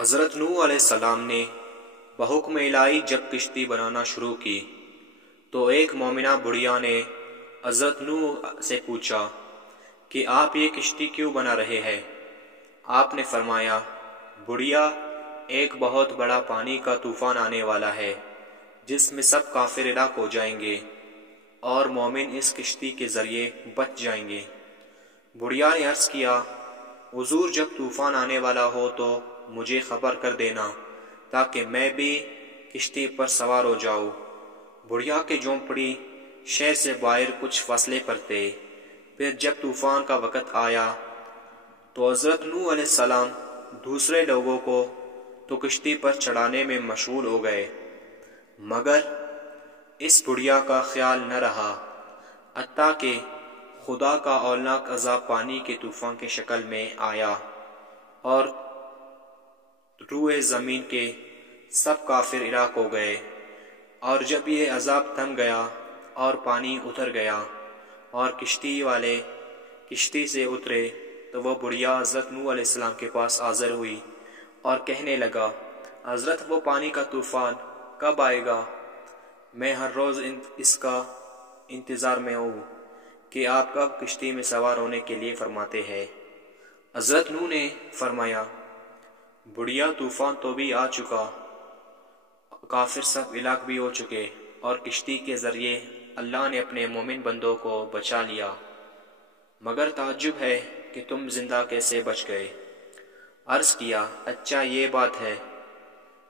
حضرت نوح علیہ السلام نے بحکم الہی جب کشتی بنانا شروع کی تو ایک مومنہ بڑھیا نے حضرت نوح سے پوچھا کہ آپ یہ کشتی کیوں بنا رہے ہیں؟ آپ نے فرمایا، بڑھیا، ایک بہت بڑا پانی کا طوفان آنے والا ہے جس میں سب کافر ہلاک ہو جائیں گے اور مومن اس کشتی کے ذریعے بچ جائیں گے۔ بڑھیا نے عرض کیا، حضور جب طوفان آنے والا ہو تو مجھے خبر کر دینا تاکہ میں بھی کشتی پر سوار ہو جاؤں۔ بڑھیا کے جھونپڑی شہر سے باہر کچھ فاصلے پر تھے۔ پھر جب طوفان کا وقت آیا تو حضرت نوح علیہ السلام دوسرے لوگوں کو تو کشتی پر چڑھانے میں مشغول ہو گئے، مگر اس بڑھیا کا خیال نہ رہا، حتیٰ کہ خدا کا ہولناک عذاب پانی کے طوفان کی شکل میں آیا اور روئے زمین کے سب کافر ہلاک ہو گئے۔ اور جب یہ عذاب تھم گیا اور پانی اتر گیا اور کشتی والے کشتی سے اترے تو وہ بڑھیا حضرت نوح علیہ السلام کے پاس حاضر ہوئی اور کہنے لگا، حضرت وہ پانی کا طوفان کب آئے گا؟ میں ہر روز اس کا انتظار میں ہوں کہ آپ کب کشتی میں سوار ہونے کے لیے فرماتے ہیں۔ حضرت نوح نے فرمایا، بڑھیا، طوفان تو بھی آ چکا، کافر سب ہلاک بھی ہو چکے اور کشتی کے ذریعے اللہ نے اپنے مومن بندوں کو بچا لیا، مگر تعجب ہے کہ تم زندہ کیسے بچ گئے؟ عرض کیا، اچھا یہ بات ہے،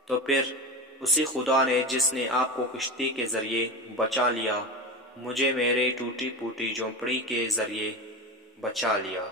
تو پھر اسی خدا نے جس نے آپ کو کشتی کے ذریعے بچا لیا، مجھے میرے ٹوٹی پھوٹی جھونپڑی کے ذریعے بچا لیا۔